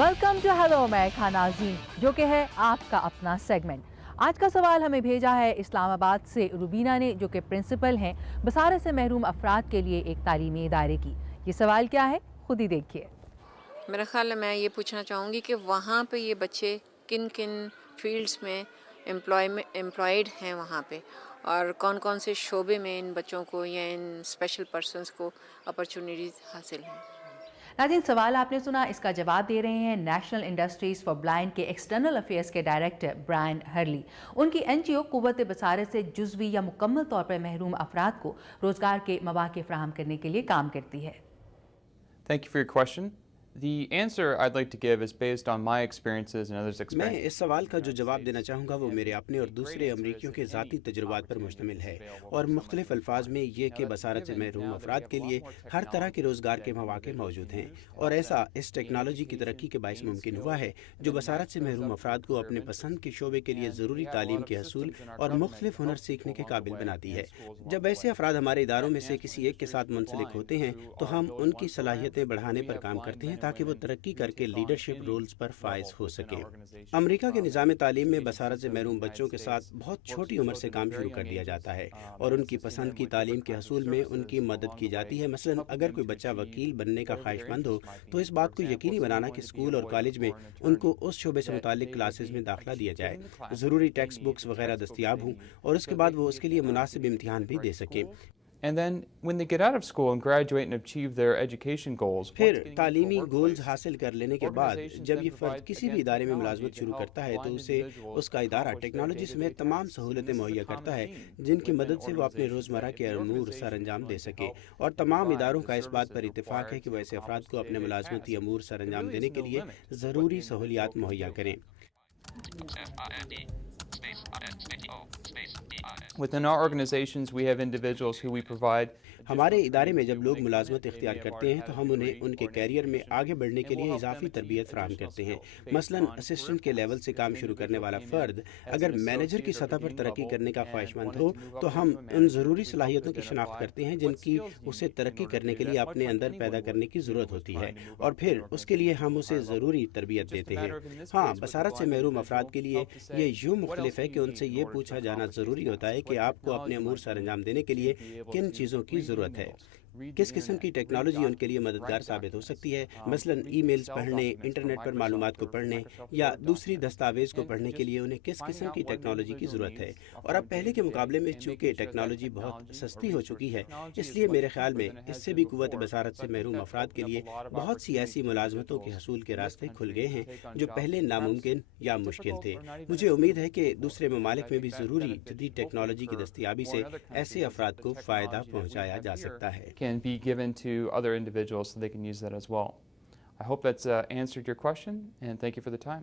Welcome to hello میں ناظرین، جو کہ ہے آپ کا اپنا سیگمنٹ۔ آج کا سوال ہمیں بھیجا ہے اسلام آباد سے روبینہ نے، جو کہ پرنسپل ہیں بصارت سے محروم افراد کے لیے ایک تعلیمی ادارے کی۔ یہ سوال کیا ہے، خود ہی دیکھیے۔ میرا خیال ہے میں یہ پوچھنا چاہوں گی کہ وہاں پہ یہ بچے کن کن فیلڈز میں امپلائڈ ہیں وہاں پہ، اور کون کون سے شعبے میں ان بچوں کو یا ان اسپیشل پرسنس کو اپرچونیٹیز حاصل ہیں۔ ناظرین، سوال آپ نے سنا، اس کا جواب دے رہے ہیں نیشنل انڈسٹریز فار بلائنڈ کے ایکسٹرنل افیئرز کے ڈائریکٹر برائن ہرلی۔ ان کی این جی او قوت بصارت سے جزوی یا مکمل طور پر محروم افراد کو روزگار کے مواقع فراہم کرنے کے لیے کام کرتی ہے۔ Thank you for your question. The answer I'd like to give is based on my experiences and others' میں experiences. اس سوال کا جو جواب دینا چاہوں گا وہ میرے اپنے اور دوسرے امریکیوں کے ذاتی تجربات پر مشتمل ہے، اور مختلف الفاظ میں یہ کہ بصارت سے محروم افراد کے لیے ہر طرح کے روزگار کے مواقع موجود ہیں، اور ایسا اس ٹیکنالوجی کی ترقی کے باعث ممکن ہوا ہے جو بصارت سے محروم افراد کو اپنے پسند کے شعبے کے لیے ضروری تعلیم کے حصول اور مختلف ہنر سیکھنے کے قابل بناتی ہے۔ جب ایسے افراد ہمارے اداروں میں سے کسی ایک کے ساتھ منسلک ہوتے ہیں تو ہم ان کی صلاحیتیں بڑھانے پر کام کرتے ہیں تاکہ وہ ترقی کر کے لیڈرشپ رولز پر فائز ہو سکیں۔ امریکہ کے نظام تعلیم میں بصارت سے محروم بچوں کے ساتھ بہت چھوٹی عمر سے کام شروع کر دیا جاتا ہے، اور ان کی پسند کی تعلیم کے حصول میں ان کی مدد کی جاتی ہے۔ مثلا اگر کوئی بچہ وکیل بننے کا خواہش مند ہو تو اس بات کو یقینی بنانا کہ اسکول اور کالج میں ان کو اس شعبے سے متعلق کلاسز میں داخلہ دیا جائے، ضروری ٹیکسٹ بکس وغیرہ دستیاب ہوں، اور اس کے بعد وہ اس کے لیے مناسب امتحان بھی دے سکیں۔ And then when they get out of school and graduate and achieve their education goals, پھر تعلیمی گولز حاصل کر لینے کے بعد جب یہ فرد کسی بھی ادارے میں ملازمت شروع کرتا ہے تو اسے اس کا ادارہ ٹیکنالوجی سمیت تمام سہولتیں مہیا کرتا ہے جن کی مدد سے وہ اپنے روزمرہ کے امور سر انجام دے سکے، اور تمام اداروں کا اس بات پر اتفاق ہے کہ وہ ایسے افراد کو اپنے ملازمتی امور سر انجام دینے کے لیے ضروری سہولیات مہیا کریں۔ within our organizations we have individuals who we provide ہمارے ادارے میں جب لوگ ملازمت اختیار کرتے ہیں تو ہم انہیں ان کے کیریئر میں آگے بڑھنے کے لیے اضافی تربیت فراہم کرتے ہیں۔ مثلا اسسٹنٹ کے لیول سے کام شروع کرنے والا فرد اگر مینیجر کی سطح پر ترقی کرنے کا خواہش مند ہو تو ہم ان ضروری صلاحیتوں کی شناخت کرتے ہیں جن کی اسے ترقی کرنے کے لیے اپنے اندر پیدا کرنے کی ضرورت ہوتی ہے، اور پھر اس کے لیے ہم اسے ضروری تربیت دیتے ہیں۔ ہاں، بصارت سے محروم افراد کے لیے یہ یوں مختلف ہے کہ ان سے یہ پوچھا جانا ضروری ہوتا ہے کہ آپ کو اپنے امور سر انجام دینے کے لیے کن چیزوں کی ضرورت ہے، کس قسم کی ٹیکنالوجی ان کے لیے مددگار ثابت ہو سکتی ہے۔ مثلا ای میلز پڑھنے، انٹرنیٹ پر معلومات کو پڑھنے یا دوسری دستاویز کو پڑھنے کے لیے انہیں کس قسم کی ٹیکنالوجی کی ضرورت ہے۔ اور اب پہلے کے مقابلے میں چونکہ ٹیکنالوجی بہت سستی ہو چکی ہے، اس لیے میرے خیال میں اس سے بھی قوت بصارت سے محروم افراد کے لیے بہت سی ایسی ملازمتوں کے حصول کے راستے کھل گئے ہیں جو پہلے ناممکن یا مشکل تھے۔ مجھے امید ہے کہ دوسرے ممالک میں بھی ضروری جدید ٹیکنالوجی کی دستیابی سے ایسے افراد کو فائدہ پہنچایا جا سکتا ہے۔ can be given to other individuals so they can use that as well. I hope that's answered your question, and thank you for the time.